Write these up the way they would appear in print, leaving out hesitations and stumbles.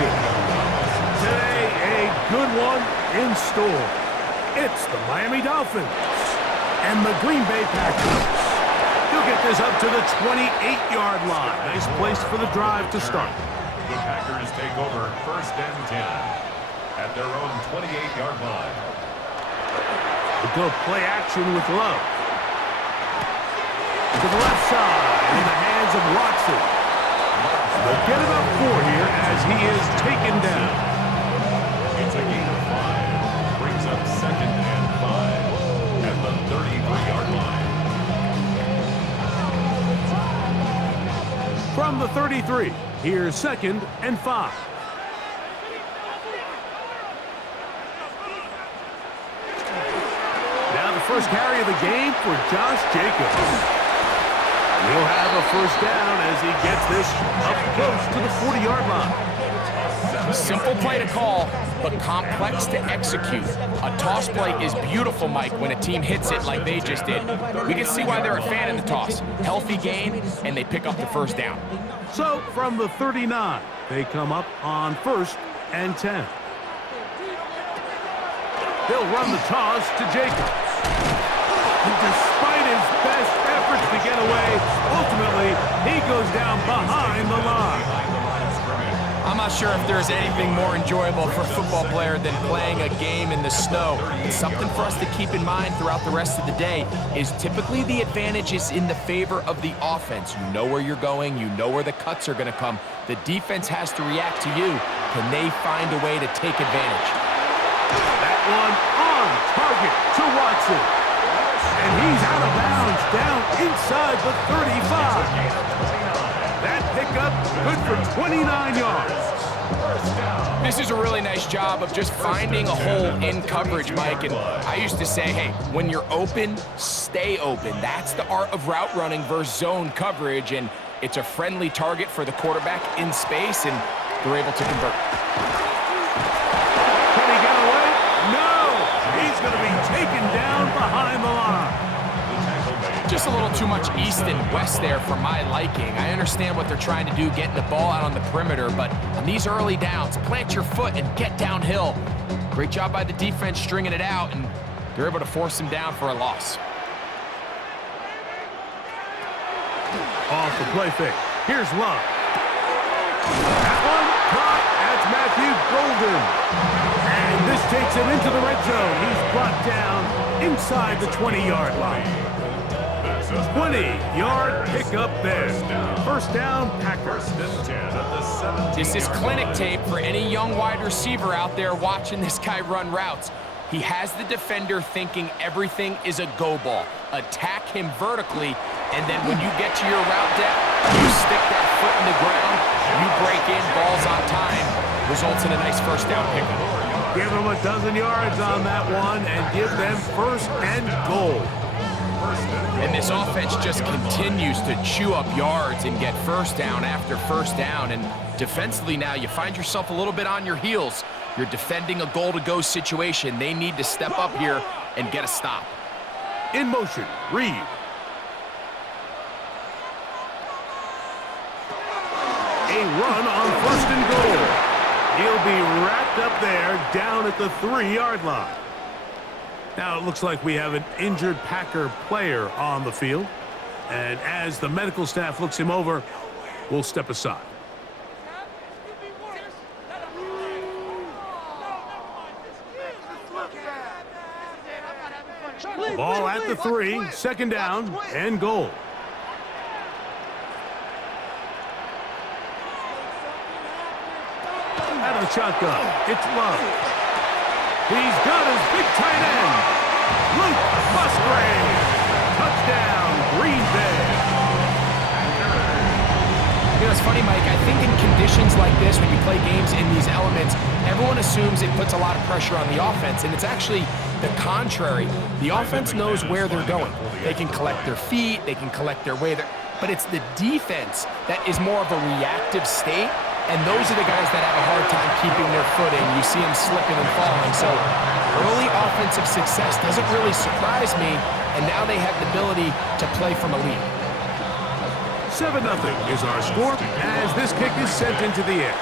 it. Today, a good one in store. It's the Miami Dolphins and the Green Bay Packers. He'll get this up to the 28-yard line. Nice place for the drive to start. The Packers take over 1st and 10 at their own 28-yard line. We'll go play action with Love. To the left side in the hands of Watson. They'll get about 4 here as he is taken down. It's a gain of 5. Brings up 2nd and 5 at the 33-yard line. From the 33, here's 2nd and 5. Now the first carry of the game for Josh Jacobs. He'll have a 1st down as he gets this up close to the 40-yard line. Simple play to call, but complex to execute. A toss play is beautiful, Mike, when a team hits it like they just did. We can see why they're a fan of the toss. Healthy gain, and they pick up the 1st down. So from the 39, they come up on 1st and 10. They'll run the toss to Jacobs. And despite his best efforts to get away, ultimately, he goes down behind the line. I'm not sure if there's anything more enjoyable for a football player than playing a game in the snow. And something for us to keep in mind throughout the rest of the day is typically the advantage is in the favor of the offense. You know where you're going. You know where the cuts are going to come. The defense has to react to you. Can they find a way to take advantage? That one on target to Watson. And he's out of bounds down inside the 35. That pickup good for 29 yards. This is a really nice job of just finding a hole in coverage, Mike. And I used to say, hey, when you're open, stay open. That's the art of route running versus zone coverage. And it's a friendly target for the quarterback in space, and they're able to convert. Can he get away? No! He's going to be taken down behind the line. Just a little too much east and west there for my liking. I understand what they're trying to do, getting the ball out on the perimeter, but on these early downs, plant your foot and get downhill. Great job by the defense stringing it out, and they're able to force him down for a loss. Off the play fake. Here's Love. That one caught. That's Matthew Golden. And this takes him into the red zone. He's brought down inside the 20-yard line. 20-yard pickup there. 1st down, Packers. This is clinic tape for any young wide receiver out there watching this guy run routes. He has the defender thinking everything is a go ball. Attack him vertically, and then when you get to your route depth, you stick that foot in the ground, you break in, balls on time, results in a nice 1st down pickup. Give them a dozen yards on that one and give them 1st and goal. And this offense just continues to chew up yards and get 1st down after 1st down. And defensively now, you find yourself a little bit on your heels. You're defending a goal-to-go situation. They need to step up here and get a stop. In motion, Reed. A run on 1st and goal. He'll be wrapped up there down at the 3-yard line. Now it looks like we have an injured Packer player on the field. And as the medical staff looks him over, we'll step aside. Ball at the 3, 2nd down and goal. Out of the shotgun, it's Love. He's got his big tight end, Luke Musgrave. Touchdown, Green Bay. You know, it's funny, Mike. I think in conditions like this, when you play games in these elements, everyone assumes it puts a lot of pressure on the offense, and it's actually the contrary. The offense knows where they're going. They can collect their feet, they can collect their way, but it's the defense that is more of a reactive state. And those are the guys that have a hard time keeping their footing. You see them slipping and falling. So early offensive success doesn't really surprise me, and now they have the ability to play from a lead. 7-0 is our score as this kick is sent into the air.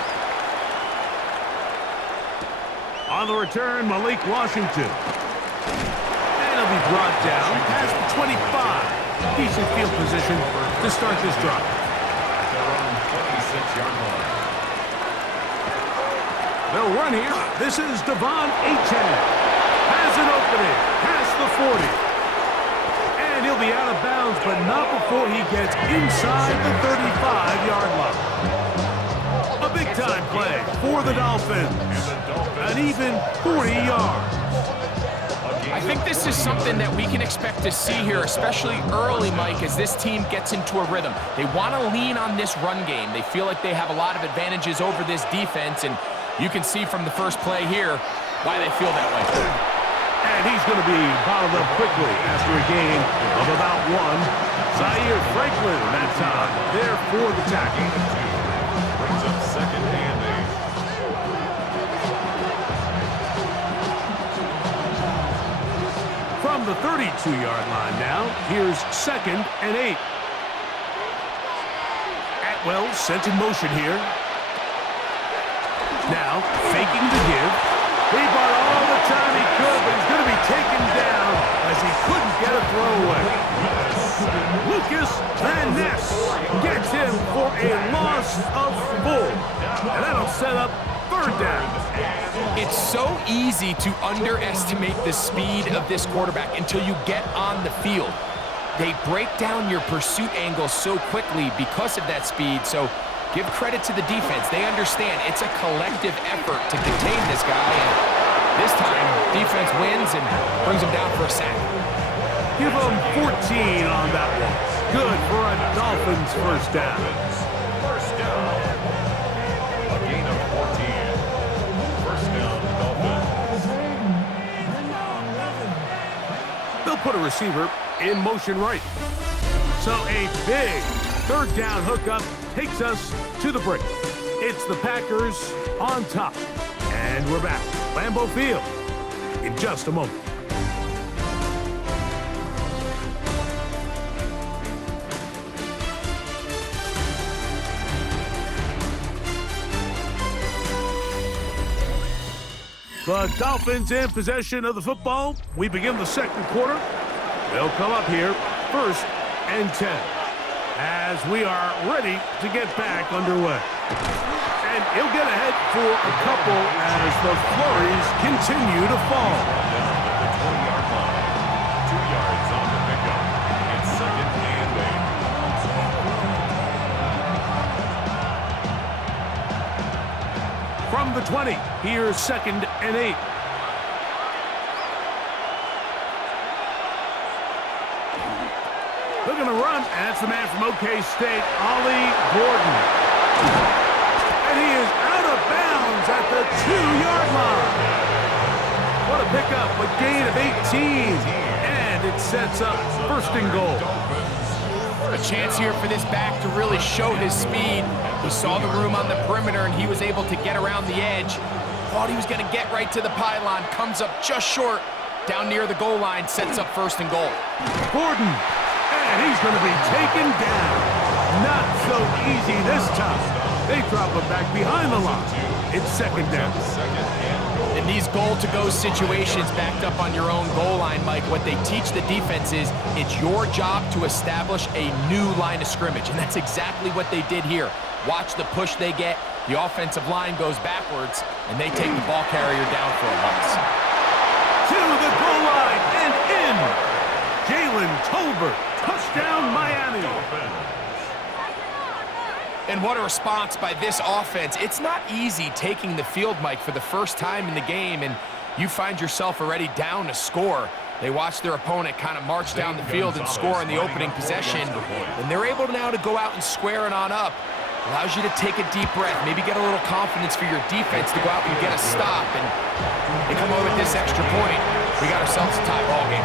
On the return, Malik Washington. And he'll be brought down past the 25. Decent field position to start this drive. Their own 26-yard line. They'll run here. This is Devon Achane. Has an opening past the 40. And he'll be out of bounds, but not before he gets inside the 35-yard line. A big-time play for the Dolphins. An even 40 yards. I think this is something that we can expect to see here, especially early, Mike, as this team gets into a rhythm. They want to lean on this run game. They feel like they have a lot of advantages over this defense, and you can see from the first play here why they feel that way. And he's going to be bottled up quickly after a gain of about one. Zaire Franklin that time there for the tackle. Brings up second and 8. From the 32-yard line now, here's second and 8. Atwell sent in motion here. Now, faking the give. He bought all the time he could, but he's going to be taken down as he couldn't get a throwaway. Lucas Van Ness gets him for a loss of 4. And that'll set up third down. It's so easy to underestimate the speed of this quarterback until you get on the field. They break down your pursuit angle so quickly because of that speed, so give credit to the defense. They understand it's a collective effort to contain this guy, and this time, defense wins and brings him down for a sack. Give him 14 on that one. Good for a Dolphins first down. First down. A gain of 14. First down, Dolphins. They'll put a receiver in motion right. So a big third down hookup takes us to the break. It's the Packers on top. And we're back. Lambeau Field in just a moment. The Dolphins in possession of the football. We begin the second quarter. They'll come up here first and 10 as we are ready to get back underway. And he'll get ahead for a couple as the flurries continue to fall. Down at the 20-yard line. 2 yards on the pickup. It's second and 8. From the 20, here's second and 8. They're going to run, and that's the man from OK State, Ollie Gordon. And he is out of bounds at the 2-yard line. What a pickup, a gain of 18. And it sets up first and goal. A chance here for this back to really show his speed. He saw the room on the perimeter, and he was able to get around the edge. Thought he was going to get right to the pylon. Comes up just short. Down near the goal line, sets up first and goal. Gordon, and he's going to be taken down. Not so easy this time. They drop him back behind the line. It's second down. In these goal-to-go situations backed up on your own goal line, Mike, what they teach the defense is it's your job to establish a new line of scrimmage, and that's exactly what they did here. Watch the push they get. The offensive line goes backwards, and they take the ball carrier down for a loss. To the goal line and in. Jalen Tolbert, touchdown Miami. And what a response by this offense. It's not easy taking the field, Mike, for the first time in the game, and you find yourself already down a score. They watch their opponent kind of march down the field and score in the opening possession, and they're able now to go out and square it on up. Allows you to take a deep breath, maybe get a little confidence for your defense to go out and get a stop, and they come over with this extra point. We got ourselves a tie ball game.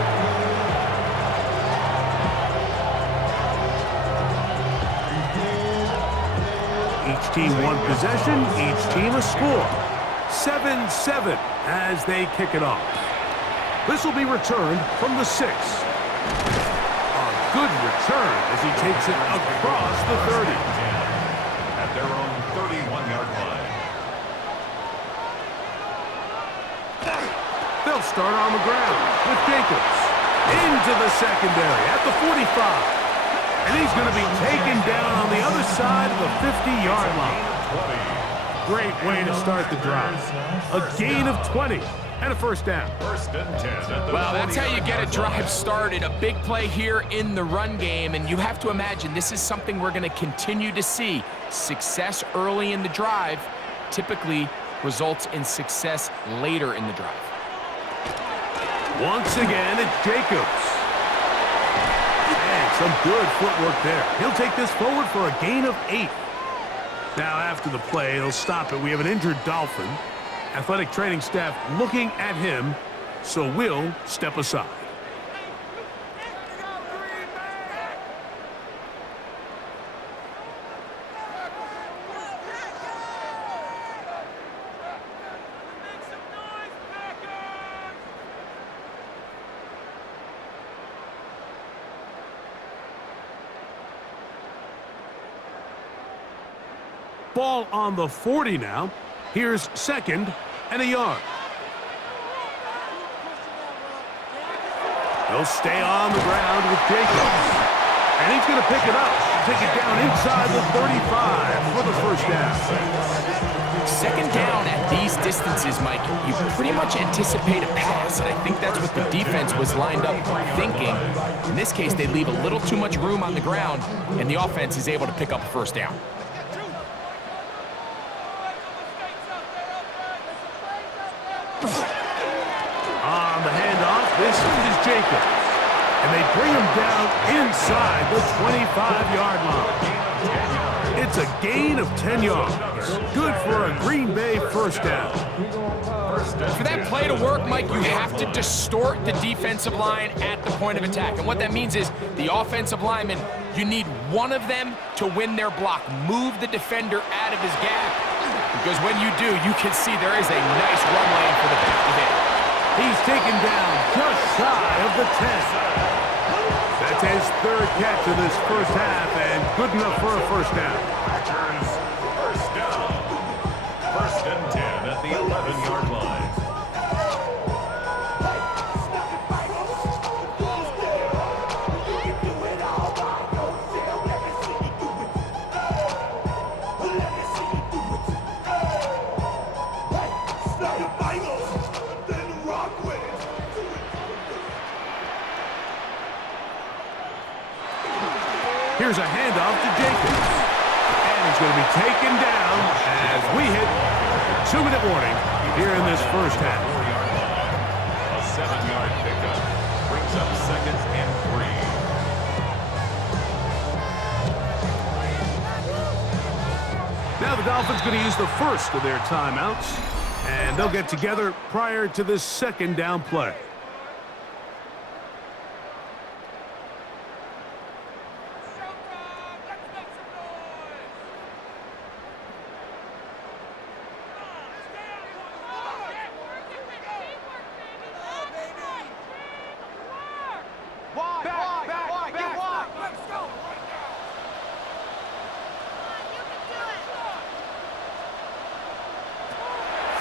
Each team one possession, each team a score. 7-7 as they kick it off. This will be returned from the 6. A good return as he takes it across the 30. At their own 31-yard line. They'll start on the ground with Jacobs. Into the secondary at the 45. And he's going to be taken down on the other side of the 50-yard line. Great way to start the drive. A gain of 20 and a first down. First and 10. Well, that's how you get a drive started. A big play here in the run game, and you have to imagine this is something we're going to continue to see. Success early in the drive typically results in success later in the drive. Once again, it's Jacobs. And some good footwork there. He'll take this forward for a gain of 8. Now, after the play, he'll stop it. We have an injured Dolphin. Athletic training staff looking at him, so we'll step aside. Ball on the 40 now. Here's second and a yard. He'll stay on the ground with Jacobs. And he's going to pick it up. Take it down inside the 35 for the first down. Second down at these distances, Mike, you pretty much anticipate a pass, and I think that's what the defense was lined up thinking. In this case, they leave a little too much room on the ground, and the offense is able to pick up a first down. On the handoff, this is Jacobs. And they bring him down inside the 25-yard line. It's a gain of 10 yards. Good for a Green Bay first down. For that play to work, Mike, you have to distort the defensive line at the point of attack. And what that means is the offensive lineman, you need one of them to win their block. Move the defender out of his gap. Because when you do, you can see there is a nice run lane for the back to hit. He's taken down just shy of the 10. That's his third catch of this first half, and good enough for a first down. Packers, first down. First and 10 at the 11-yard line. Here's a handoff to Jacobs. And he's going to be taken down as we hit a 2-minute warning here in this first half. A 7-yard pickup brings up second and 3. Now the Dolphins going to use the first of their timeouts, and they'll get together prior to this second down play.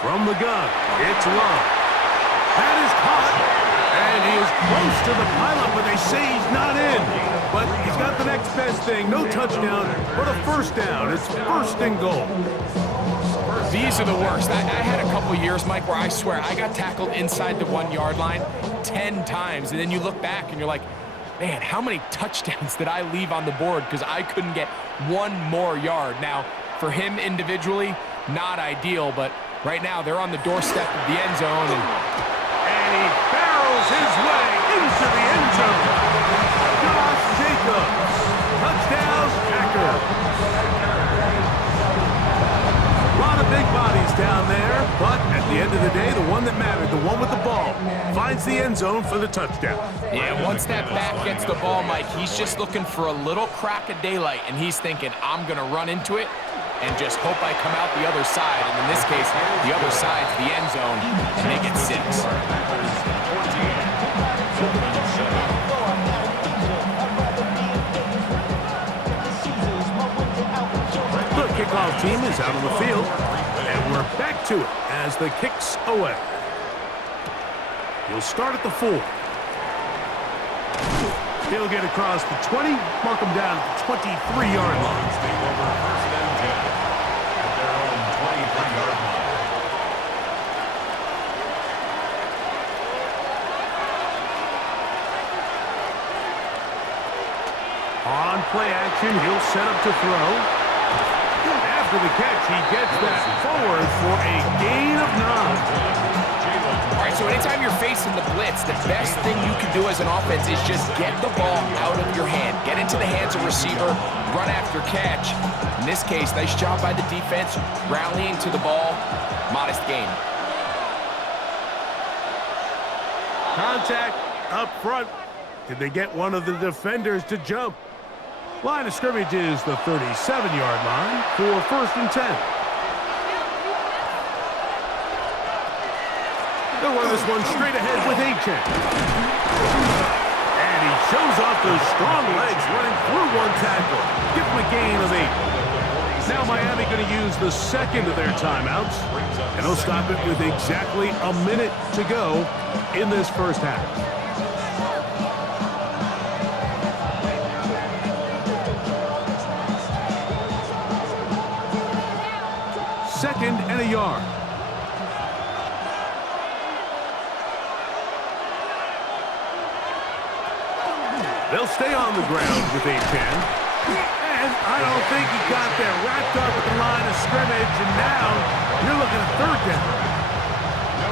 From the gun, it's Love. That is caught, and he is close to the pylon, but they say he's not in. But he's got the next best thing. No touchdown, but a first down. It's first and goal. These are the worst. I had a couple years, Mike, where I swear I got tackled inside the 1-yard line 10 times, and then you look back and you're like, man, how many touchdowns did I leave on the board because I couldn't get one more yard? Now, for him individually, not ideal, but right now they're on the doorstep of the end zone. And he barrels his way into the end zone. Josh Jacobs. Touchdown, Packers. A lot of big bodies down there, but at the end of the day, the one that mattered, the one with the ball, finds the end zone for the touchdown. Yeah, once that back gets the ball, Mike, he's just looking for a little crack of daylight, and he's thinking, I'm going to run into it and just hope I come out the other side. And in this case, the other side's the end zone, and they get 6. The kickoff team is out on the field, and we're back to it as the kick's away. He'll start at the 4. He'll get across the 20, mark him down at the 23-yard line. Take over first and 10 at their own 23-yard line. On play action, he'll set up to throw. After the catch, he gets that forward for a gain of 9. All right, so anytime you're facing the blitz, the best thing you can do as an offense is just get the ball out of your hand. Get into the hands of receiver, run after catch. In this case, nice job by the defense, rallying to the ball. Modest gain. Contact up front. Did they get one of the defenders to jump? Line of scrimmage is the 37-yard line for first and 10. They'll run this one straight ahead with Achane. And he shows off those strong legs running through one tackle. Give him a gain of 8. Now Miami going to use the second of their timeouts. And they'll stop it with exactly a minute to go in this first half. Second and a yard. They'll stay on the ground with Achane. And I don't think he got there. Wrapped up at the line of scrimmage, and now you're looking at third down.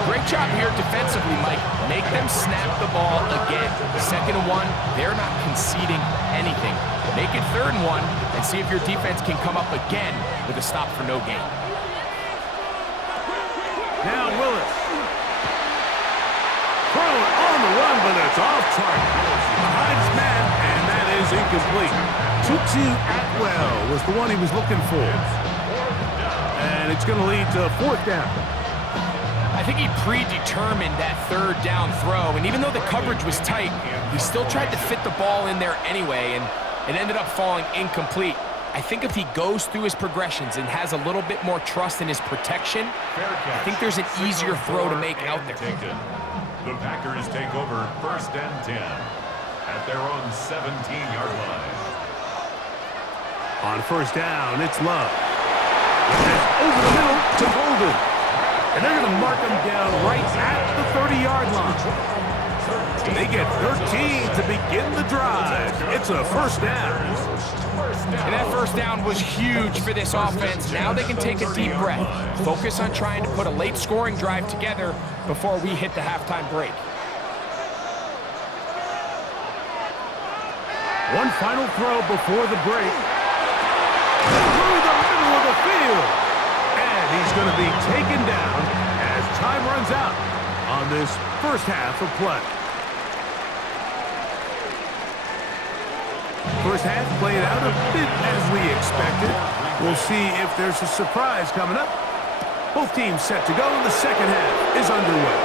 Great job here defensively, Mike. Make them snap the ball again. Second and 1, they're not conceding anything. Make it third and 1 and see if your defense can come up again with a stop for no gain. Now Willis. Throw it on the run, but it's off target. Behind his man, and that is incomplete. Tutu Atwell was the one he was looking for. And it's going to lead to fourth down. I think he predetermined that third down throw, and even though the coverage was tight, he still tried to fit the ball in there anyway, and it ended up falling incomplete. I think if he goes through his progressions and has a little bit more trust in his protection, I think there's an easier throw to make out there. The Packers take over first and 10 at their own 17-yard line. On first down, it's Love. And it's over the middle to Golden. And they're going to mark him down right at the 30-yard line. They get 13 to begin the drive. It's a first down. And that first down was huge for this offense. Now they can take a deep breath. Focus on trying to put a late scoring drive together before we hit the halftime break. One final throw before the break. Through the middle of the field. And he's going to be taken down as time runs out on this first half of play. First half played out a bit as we expected. We'll see if there's a surprise coming up. Both teams set to go, and the second half is underway.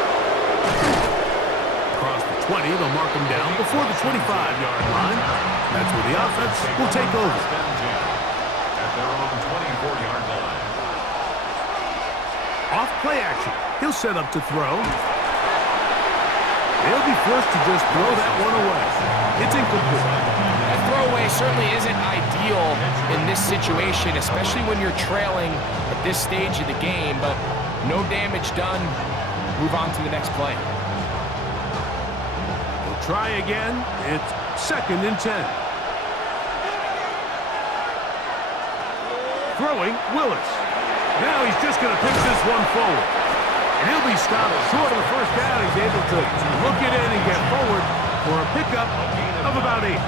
Across the 20, they'll mark them down before the 25-yard line. That's where the offense will take over. At their own 24-yard line. Off play action. He'll set up to throw. He'll be forced to just throw that one away. It's incomplete. That throwaway certainly isn't ideal in this situation, especially when you're trailing at this stage of the game, but no damage done. Move on to the next play. We'll try again. It's second and 10. Throwing, Willis. Now he's just going to pitch this one forward. And he'll be stopped short of the first down. He's able to look it in and get forward for a pickup of about 8.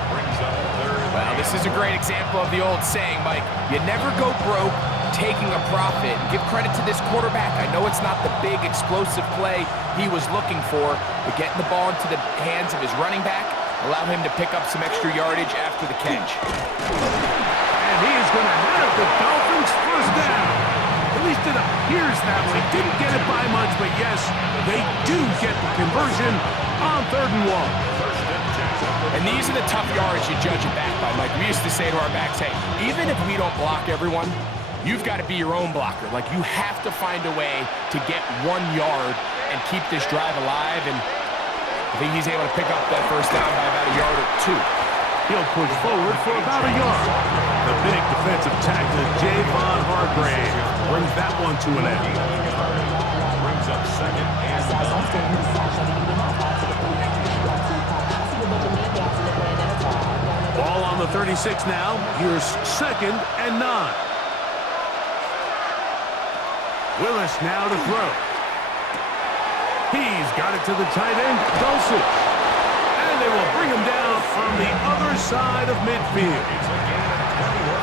Well, this is a great example of the old saying, Mike. You never go broke taking a profit. Give credit to this quarterback. I know it's not the big explosive play he was looking for, but getting the ball into the hands of his running back allowed him to pick up some extra yardage after the catch. And he is going to have the Dolphins first down. At least it appears that way. Didn't get it by much, but yes, they do get the conversion on third and 1. And these are the tough yards you judge it back by, Mike. We used to say to our backs, hey, even if we don't block everyone, you've got to be your own blocker. Like, you have to find a way to get 1 yard and keep this drive alive. And I think he's able to pick up that first down by about a yard or two. He'll push forward for about a yard. The big defensive tackle, Javon Hargrave, brings that one to an end. Brings up second and 9. Ball on the 36 now. Here's 2nd and 9. Willis now to throw. He's got it to the tight end, Dulcich. And they will bring him down on the other side of midfield.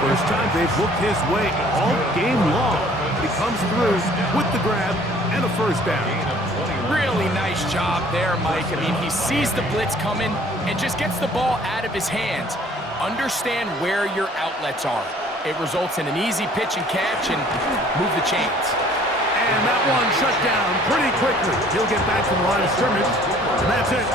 First time they've looked his way all game long. He comes through with the grab and a first down. Really nice job there, Mike. I mean, he sees the blitz coming and just gets the ball out of his hands. Understand where your outlets are. It results in an easy pitch and catch and move the chains. And that one shut down pretty quickly. He'll get back to the line of scrimmage, and that's it.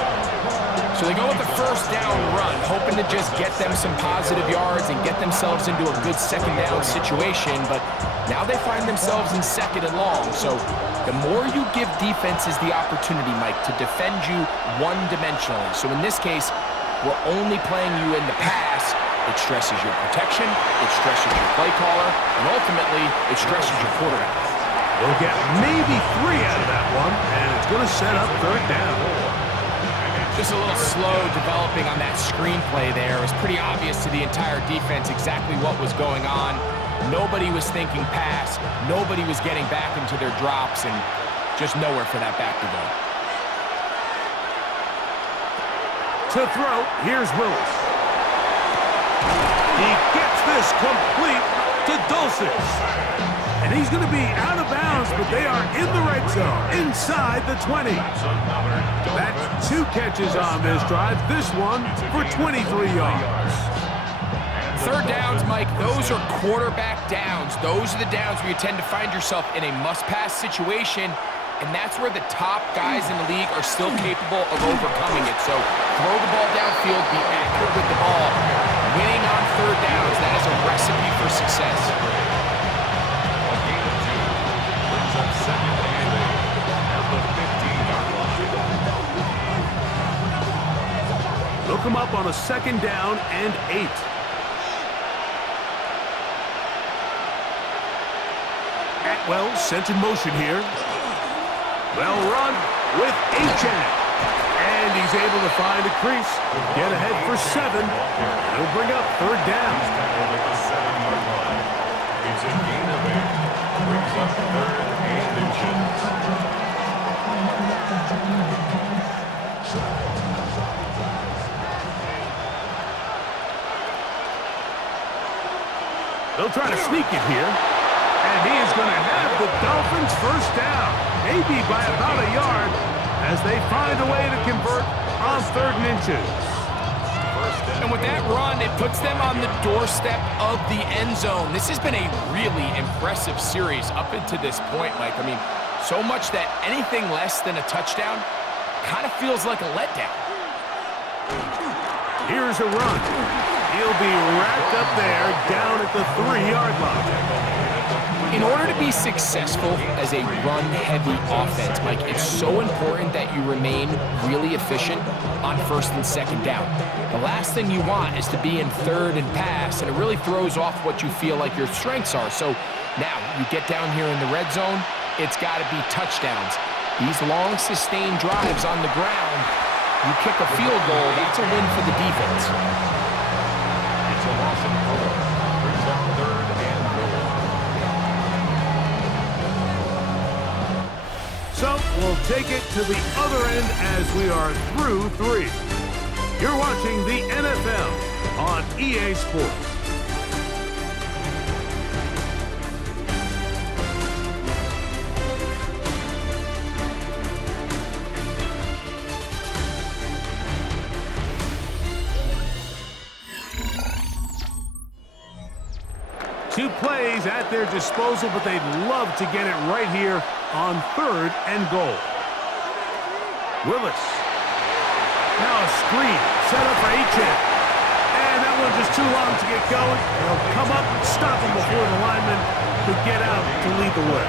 So they go with the first down run, hoping to just get them some positive yards and get themselves into a good second down situation, but now they find themselves in 2nd and long. So the more you give defenses the opportunity, Mike, to defend you one-dimensionally. So in this case, we're only playing you in the pass. It stresses your protection, it stresses your play caller, and ultimately, it stresses your quarterback. They'll get maybe 3 out of that one, and it's going to set up 3rd down. Just a little slow developing on that screenplay there. It was pretty obvious to the entire defense exactly what was going on. Nobody was thinking pass. Nobody was getting back into their drops, and just nowhere for that back to go. To throw, here's Willis. He gets this complete to Dulcich. And he's going to be out of bounds, but they are in the red zone, inside the 20. That's 2 catches on this drive. This one for 23 yards. 3rd downs, Mike, those are quarterback downs. Those are the downs where you tend to find yourself in a must-pass situation, and that's where the top guys in the league are still capable of overcoming it. So throw the ball downfield, be accurate with the ball. Winning on 3rd downs, that is a recipe for success. They'll come up on a 2nd down and 8. Atwell sent in motion here. Well run with Achane. And he's able to find a crease. Get ahead for 7. He'll bring up 3rd down. It's a gain of 8. Brings up 3rd and inches. They'll try to sneak it here. And he is going to have the Dolphins' first down. Maybe by about a yard as they find a way to convert on 3rd and inches. And with that run, it puts them on the doorstep of the end zone. This has been a really impressive series up into this point, Mike. I mean, so much that anything less than a touchdown kind of feels like a letdown. Here's a run. He'll be wrapped up there down at the 3-yard line. In order to be successful as a run-heavy offense, Mike, it's so important that you remain really efficient on 1st and 2nd down. The last thing you want is to be in 3rd and pass, and it really throws off what you feel like your strengths are. So now you get down here in the red zone, it's got to be touchdowns. These long, sustained drives on the ground, you kick a field goal, that's a win for the defense. It's a loss of 4. Brings up 3rd and goal. So we'll take it to the other end as we are through 3. You're watching the NFL on EA Sports. Two plays at their disposal, but they'd love to get it right here on 3rd and goal. Willis. Now a screen set up for Achane. And that one just too long to get going. He'll come up and stop him before the lineman could get out to lead the way.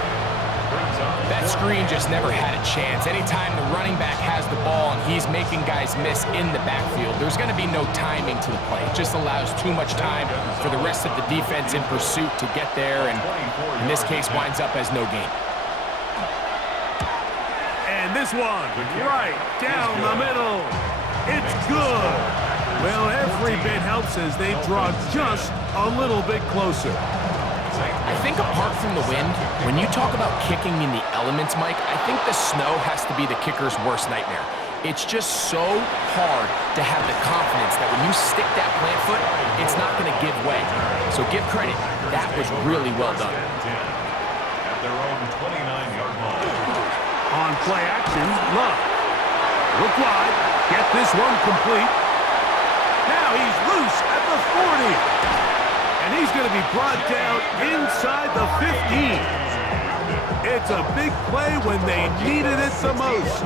Brings That screen just never had a chance. Anytime the running back has the ball and he's making guys miss in the backfield, there's going to be no timing to the play. It just allows too much time for the rest of the defense in pursuit to get there, and in this case winds up as no gain. And this one, right down the middle. It's good. Well, every bit helps as they draw just a little bit closer. I think apart from the wind, when you talk about kicking in the elements, Mike, I think the snow has to be the kicker's worst nightmare. It's just so hard to have the confidence that when you stick that plant foot, it's not going to give way. So give credit, that was really well done. At their own 29-yard line. On play action, Love. Look wide, get this one complete. Now he's loose at the 40. And he's going to be brought down inside the 15. It's a big play when they needed it the most.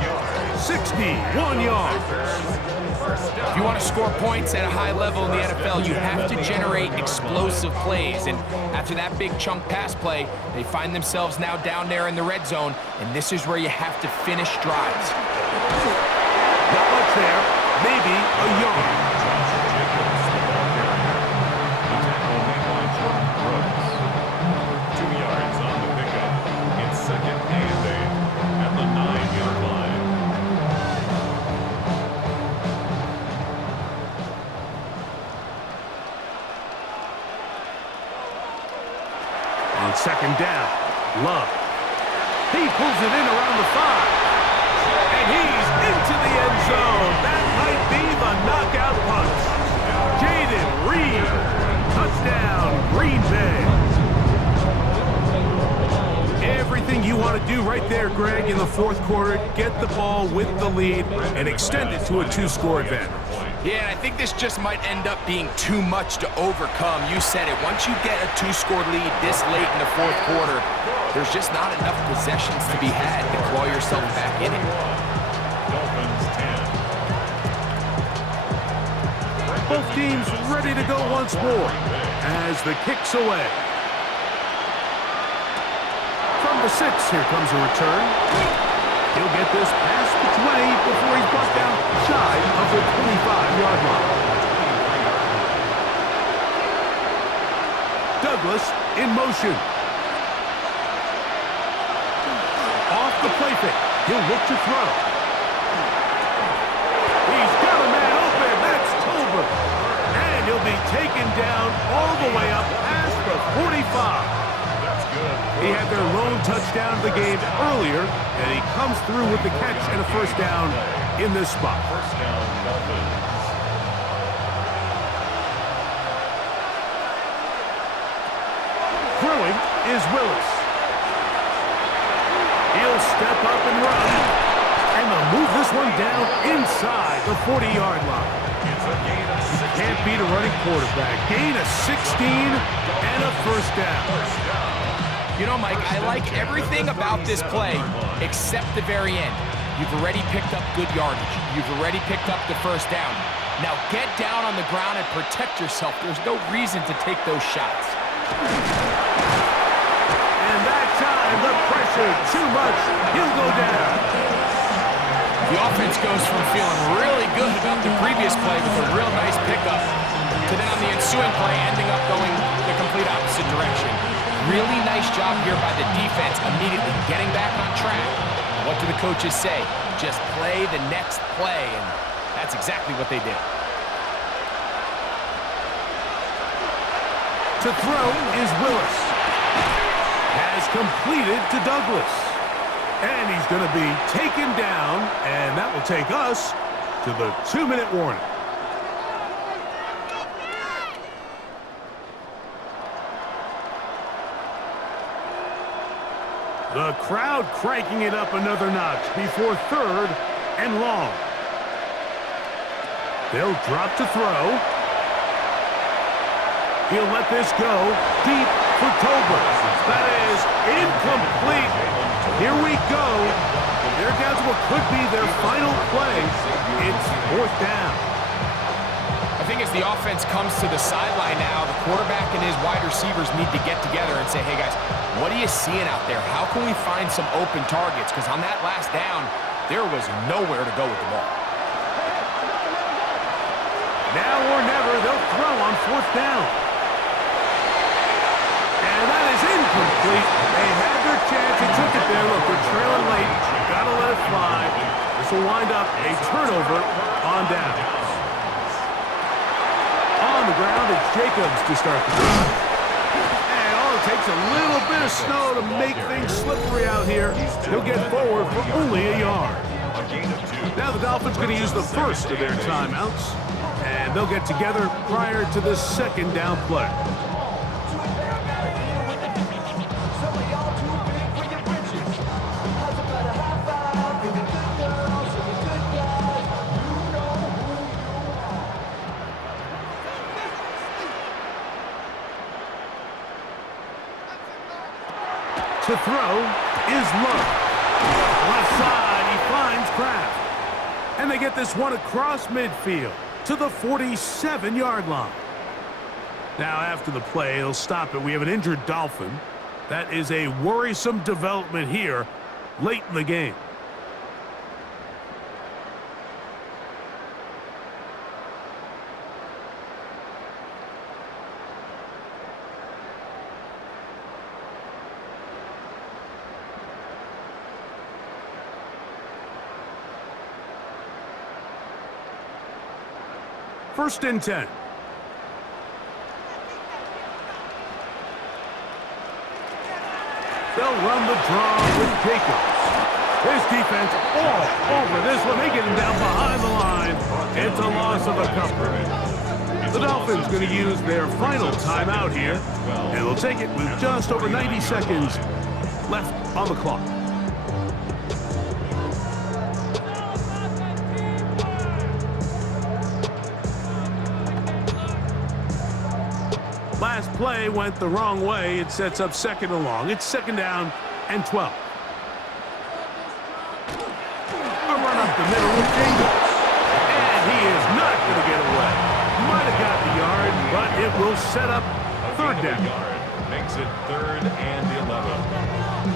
61 yards. If you want to score points at a high level in the NFL, you have to generate explosive plays. And after that big chunk pass play, they find themselves now down there in the red zone, and this is where you have to finish drives. Not much there. Maybe a yard. On second down, Love. He pulls it in around the 5. And he's into the end zone. That might be the knockout punch. Jaden Reed. Touchdown, Green Bay. Everything you want to do right there, Greg, in the fourth quarter. Get the ball with the lead and extend it to a 2-score advantage. Yeah, I think this just might end up being too much to overcome. You said it. Once you get a 2-score lead this late in the fourth quarter, there's just not enough possessions to be had to claw yourself back in it. Dolphins 10. Both teams ready to go once more as the kick's away. From the 6, here comes a return. He'll get this past the 20 before he's brought down shy of the 25-yard line. Douglas in motion. Off the play fake. He'll look to throw. He's got a man open. That's Tolbert. And he'll be taken down all the way up past the 45. He had their lone touchdown of the game earlier, and he comes through with the catch and a first down in this spot. First down, Dolphins. Throwing is Willis. He'll step up and run, and they'll move this one down inside the 40-yard line. It's a gain of 16. Can't beat a running quarterback. Gain of 16 and a first down. You know, Mike, I like everything about this play except the very end. You've already picked up good yardage. You've already picked up the first down. Now get down on the ground and protect yourself. There's no reason to take those shots. And that time, the pressure, too much. He'll go down. The offense goes from feeling really good about the previous play with a real nice pickup to then on the ensuing play ending up going the complete opposite direction. Really nice job here by the defense, immediately getting back on track. And what do the coaches say? Just play the next play, and that's exactly what they did. To throw is Willis. Has completed to Douglas. And he's going to be taken down, and that will take us to the 2-minute warning. The crowd cranking it up another notch before 3rd and long. They'll drop to throw. He'll let this go deep for Tolbert. That is incomplete. Here we go. They're down to what could be their final play. It's 4th down. I think think as the offense comes to the sideline now, the quarterback and his wide receivers need to get together and say, hey, guys, what are you seeing out there? How can we find some open targets? Because on that last down, there was nowhere to go with the ball. Now or never, they'll throw on 4th down. And that is incomplete. They had their chance. They took it there. Look, they're trailing late. Got to let it fly. This will wind up a turnover on down. On the ground, it's Jacobs to start the drive. And all it takes a little bit of snow to make things slippery out here. He'll get forward for only a yard. Now the Dolphins going to use the first of their timeouts. And they'll get together prior to the 2nd down play. To throw is Love. Left side, he finds Kraft. And they get this one across midfield to the 47-yard line. Now after the play, he'll stop it. We have an injured Dolphin. That is a worrisome development here late in the game. First and 10. They'll run the draw with Jacobs. This defense all over this one. They get him down behind the line. It's a loss of a couple. The Dolphins going to use their final timeout here, and they'll take it with just over 90 seconds left on the clock. Last play went the wrong way. It sets up 2nd and long. It's 2nd down and 12. A run up the middle with Jacobs. And he is not going to get away. Might have got the yard, but it will set up 3rd down. Makes it 3rd and 11.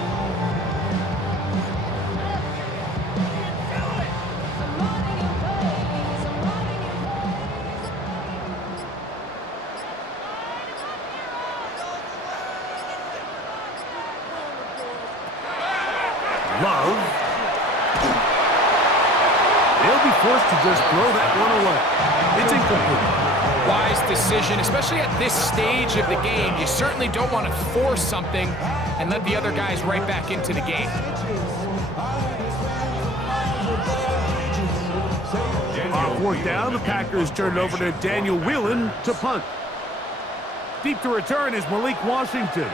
Love. They'll be forced to just throw that one away. It's incomplete. Wise decision, especially at this stage of the game. You certainly don't want to force something and let the other guys right back into the game. On 4th down, the Packers turn it over to Daniel Whelan to punt. Deep to return is Malik Washington.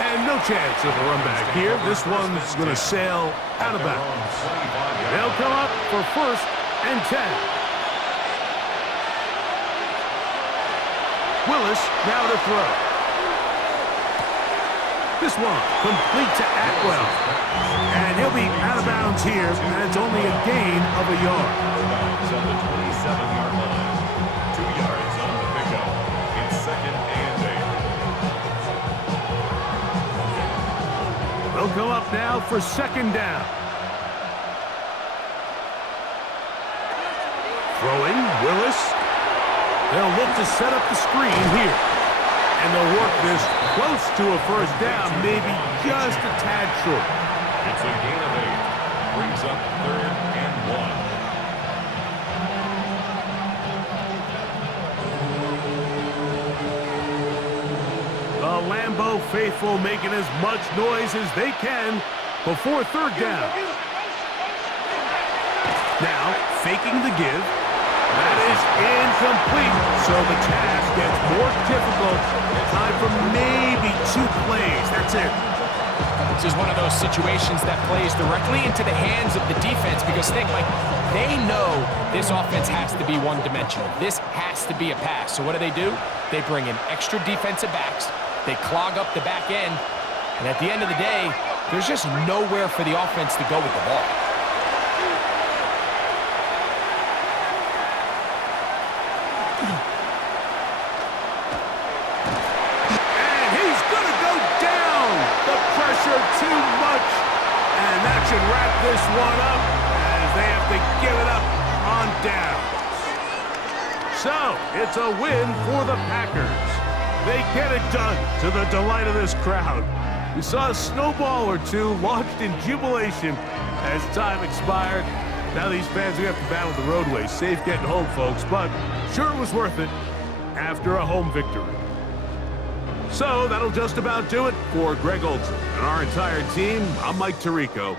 And no chance of a run back here. This one's going to sail out of bounds. They'll come up for 1st and 10. Willis now to throw. This one complete to Atwell. And he'll be out of bounds here, and it's only a gain of a yard. On the 27-yard line. 2 yards on the pickup. It's 2nd and 8. They'll go up now for 2nd down. Throwing, Willis. They'll look to set up the screen here. And they'll work this close to a 1st down, maybe just a tad short. It's a gain of 8. Brings up 3rd and 1. The Lambeau faithful making as much noise as they can before 3rd down. Now, faking the give. That is incomplete, so the task gets more difficult. Time for maybe 2 plays. That's it. This is one of those situations that plays directly into the hands of the defense because think, like, they know this offense has to be one-dimensional. This has to be a pass. So what do? They bring in extra defensive backs. They clog up the back end. And at the end of the day, there's just nowhere for the offense to go with the ball. pressure too much. And that should wrap this one up as they have to give it up on downs. So, it's a win for the Packers. They get it done to the delight of this crowd. We saw a snowball or two launched in jubilation as time expired. Now these fans are going to have to battle the roadway. Safe getting home, folks, but sure it was worth it after a home victory. So that'll just about do it for Greg Olson and our entire team. I'm Mike Tirico.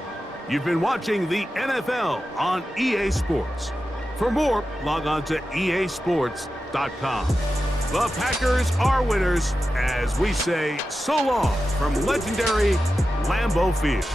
You've been watching the NFL on EA Sports. For more, log on to easports.com. The Packers are winners as we say so long from legendary Lambeau Field.